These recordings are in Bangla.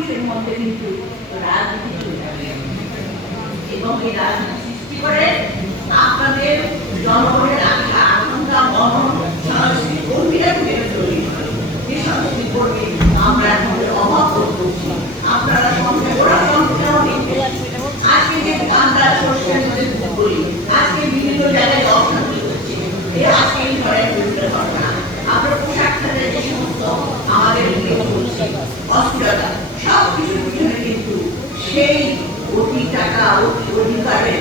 কিছুর মধ্যে কিন্তু রাজনীতি চলে আসে এবং এই রাজনীতি সৃষ্টি করে আপনাদের জনগণের আশা আকাঙ্ক্ষা মনন সাংস্কৃতিক কর্মীরা তৈরি করে। যে সাংস্কৃতিক কর্মী আমরা এখন অভাব করছি, আপনারা সঙ্গে ওরা সংখ্যাও নিচ্ছে। আজকে যে আমরা সরষের মধ্যে করি, আজকে বিভিন্ন জায়গায় অশান্তি হচ্ছে, এই আজকে এই ধরনের বিভিন্ন ঘটনা আমরা পোশাক খাতে যে সমস্ত আমাদের অস্থিরতা সব কিছুর পিছনে কিন্তু সেই অতি টাকা অধিকারের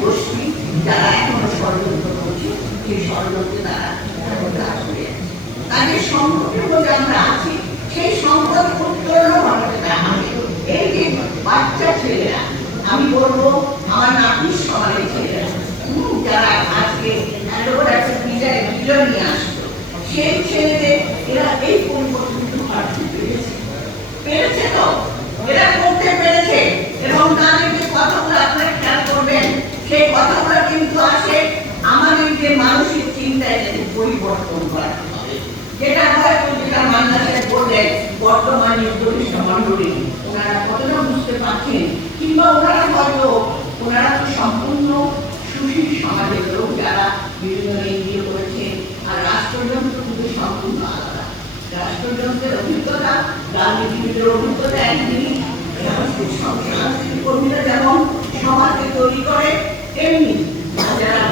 গোষ্ঠী যারা এখনো ষড়যন্ত্র করছে, সেই ষড়যন্ত্রে তারা এখন কাজ করে আছে। তাদের সংকটের মধ্যে আমরা আছি, সেই সংকট উত্তরণ ঘটাতে হবে। এই যে বাচ্চা ছেলেরা, আমি বলবো আমার নাতির সমাজের ছেলেরা যারা আজকে একটা বিজয় নিয়ে আসতো, সেই ছেলেদের এরা এই পরিবর্তন পেরেছে তো এরা করতে পেরেছে। এবং তাদের যে কথাগুলো আপনারা খেয়াল করবেন, সেই কথাগুলো কিন্তু আসে আমাদের যে মানসিক চিন্তায় পরিবর্তন করা হবে। যেটা হয়তো যেটা মান্নাসে বললেন বর্তমানে উপদেষ্টা মন্ডলী ওনারা কতটা বুঝতে পারছেন, কিংবা ওনারা হয়তো ওনারা তো সম্পূর্ণ সুশীল সমাজের লোক যারা বিভিন্ন এনজিও করেছেন, আর রাষ্ট্রযন্ত্র কিন্তু সম্পূর্ণ আলাদা। রাষ্ট্রযন্ত্রের অভিজ্ঞতা, রাজনীতিবিদের অভিজ্ঞতা একদিনই, সাংস্কৃতিক কর্মীরা যেমন সমাজকে তৈরি করে, তেমনি যারা